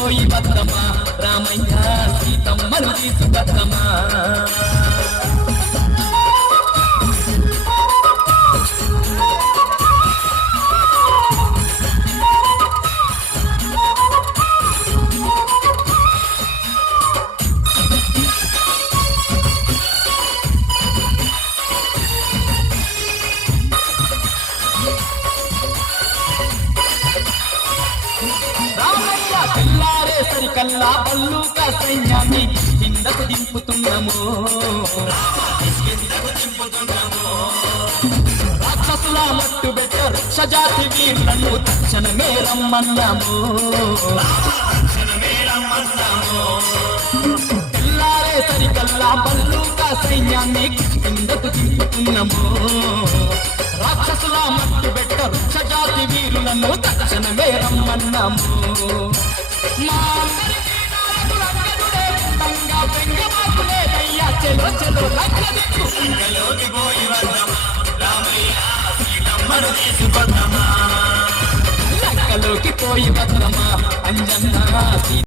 పోయి భద్రమా రామయ్య సీతమ్మను తీసుకొద్దమా తెల్లారే సరికల్లా పల్లుక సైన్యాన్ని కిందకు దింపుతున్నాము రాక్షసుల మట్టు పెట్ట రక్షజాతి వీరులను తక్షణమే రమ్మన్నాము తెల్లారే సరికల్లా పల్లుక సైన్యాన్ని కిందకు దింపుతున్నాము రాక్షసుల మట్టు పెట్ట వృక్షజాతి వీరులను తక్షణమే రమ్మన్నాము మా అందరికీ నాయకులందరుడే తంగా బెంగమాకులేదయ్యా చెలో చెలో లంకదిక్కు సంగలోకి పోయి వద్దమా రామయ్య సీతమ్మను తీసుకొద్దమా లంకలోకి పోయి వద్దమా అంజన్న